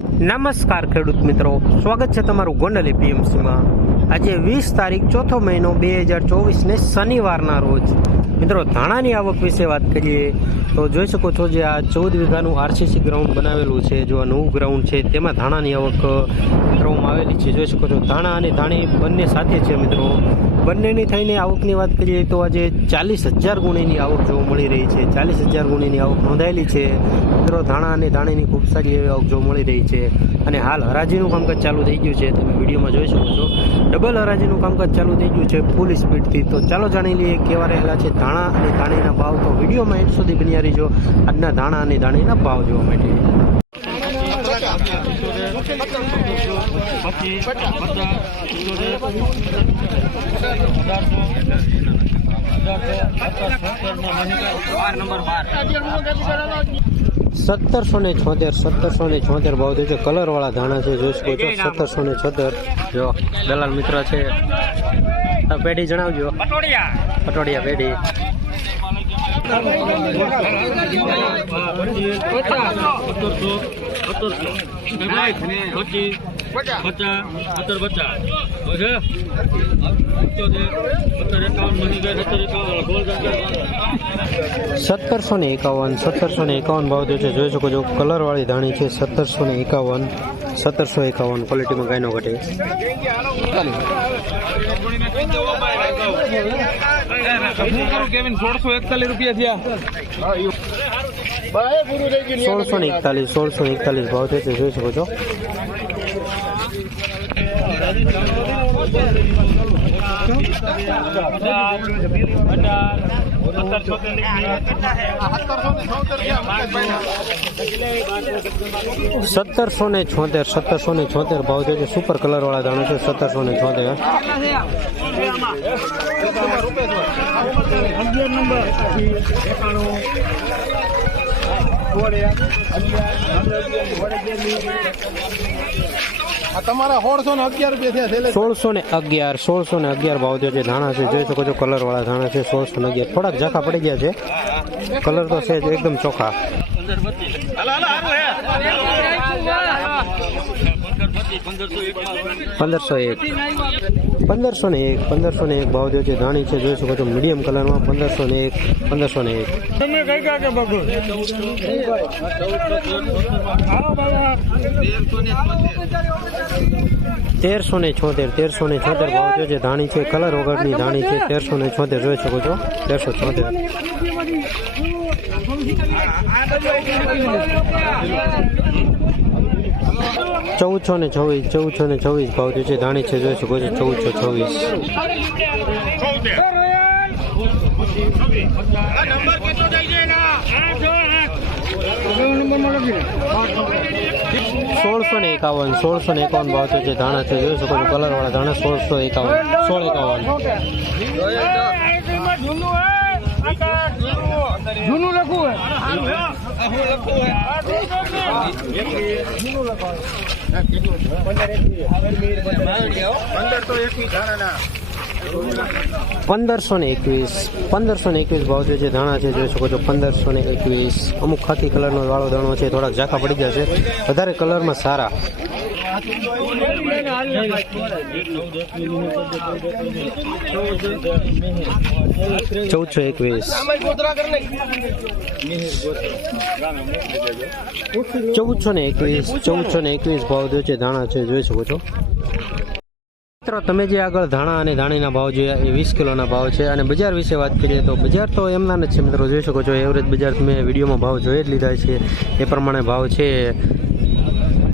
નમસ્કાર ખેડૂત મિત્રો. સ્વાગત છે તમારું ગોંડલ પીએમસીમાં. આજે વીસ તારીખ ચોથો મહિનો બે હજાર ચોવીસને શનિવારના રોજ. મિત્રો, ધાણાની આવક વિશે વાત કરીએ. તો જોઈ શકો છો જે આ ચૌદ વીઘાનું આરસીસી ગ્રાઉન્ડ બનાવેલું છે, જો આ નવું ગ્રાઉન્ડ છે, તેમાં ધાણાની આવક કરવામાં આવેલી છે. જોઈ શકો છો, ધાણા અને ધાણી બંને સાથે છે મિત્રો. બંનેની થઈને આવકની વાત કરીએ તો આજે ચાલીસ હજાર ગુણીની આવક જોવા મળી રહી છે. ચાલીસ હજાર ગુણીની આવક નોંધાયેલી છે. મિત્રો, ધાણા અને ધાણીની ખૂબ સારી એવી આવક જોવા મળી રહી છે. અને હાલ હરાજીનું કામકાજ ચાલુ થઈ ગયું છે. તમે વિડીયોમાં જોઈ શકો છો. ડબલ હરાજીનું કામકાજ ચાલુ થઈ ગયું છે ફૂલ સ્પીડથી. તો ચાલો જાણી લઈએ કેવા રહેલા છે ધાણા અને ધાણીના ભાવ. તો વિડીયોમાં એટ સુધી બન્યા રહીજો આજના ધાણા અને ધાણીના ભાવ જોવા માટે. સત્તરસો ને છોતેર સત્તરસો ને છોતેર ભાવ થયો છે. કલર વાળા ધાણા છે જોઈ શકો છો. સત્તરસો ને છોતેર. જો દલાલ મિત્ર છે. પેઢી જણાવજો. પટોડિયા પેઢી. સત્તરસો ને એકાવન, સત્તરસો ને એકાવન ભાવ થયો છે. જોઈ શકો છો કલર વાળી ધાણી છે, સત્તરસો ને એકાવન, સત્તરસો એકાવન ક્વોલિટીમાં કાંઈ નો ઘટે. સોળસો એકતાલીસ રૂપિયા થયા સોળસો ને એકતાલીસ સોળસો ને એકતાલીસ ભાવ થયો છે જોઈ શકો છો સત્તરસો ને છોતેર સત્તરસો ને છોતેર ભાવ થયો છે સુપર કલર વાળા ધાણો છે સત્તરસો ને છોતેર તમારા સોળસો ને અગિયાર રૂપિયા થયા સોળસો ને અગિયાર સોળસો ને અગિયાર ભાવ થયો છે ધાણા છે. જોઈ શકો છો કલર વાળા ધાણા છે સોળસો ને અગિયાર. થોડાક ઝાખા પડી ગયા છે. કલર તો છે જ એકદમ ચોખા. પંદરસો એક. પંદરસો ને એક પંદરસો ને એક ભાવ થયો છે ધાણી છે જોઈ શકો છો મીડિયમ કલરમાં પંદરસો ને એક પંદરસો ને એક. તેરસો ને છોતેર તેરસો ને છોતેર ભાવ થયો છે ધાણી છે કલર વગરની ધાણી છે તેરસો ને છોતેર જોઈ શકો છો તેરસો છોતેર. ચૌદસો ને છવ્વીસ ચૌદસો ને છવ્વીસ ભાવ થયો છે ધાણી છે જોઈ શકો છો ચૌદસો છવ્વીસ સોળસો ને એકાવન સોળસો ને એકાવન ભાવ થયો છે ધાણા છે જોઈ શકો છો કલર વાળા ધાણા સોળસો એકાવન સોળ એકાવન જૂનું લખવું પંદરસો ને એકવીસ. પંદરસો ને એકવીસ ભાવ છે, જે ધાણા છે, જોઈ શકો છો, પંદરસો ને એકવીસ. અમુક ખાકી કલરનો વાળો દાણો છે, થોડાક ઝાંખા પડી ગયા છે. વધારે કલરમાં સારા. ચૌદસો એકવીસ. ચૌદસો ને એકવીસ, ચૌદસો ને એકવીસ ભાવ જો છે, ધાણા છે, જોઈ શકો છો. મિત્રો, તમે જે આગળ ધાણા અને ધાણીના ભાવ જોયા, એ વીસ કિલોના ભાવ છે. અને બજાર વિશે વાત કરીએ તો બજાર તો એમના જ છે, મિત્રો, જોઈ શકો છો. એવરેજ બજાર તમે વિડીયોમાં ભાવ જોઈ જ લીધા છે. એ પ્રમાણે ભાવ છે.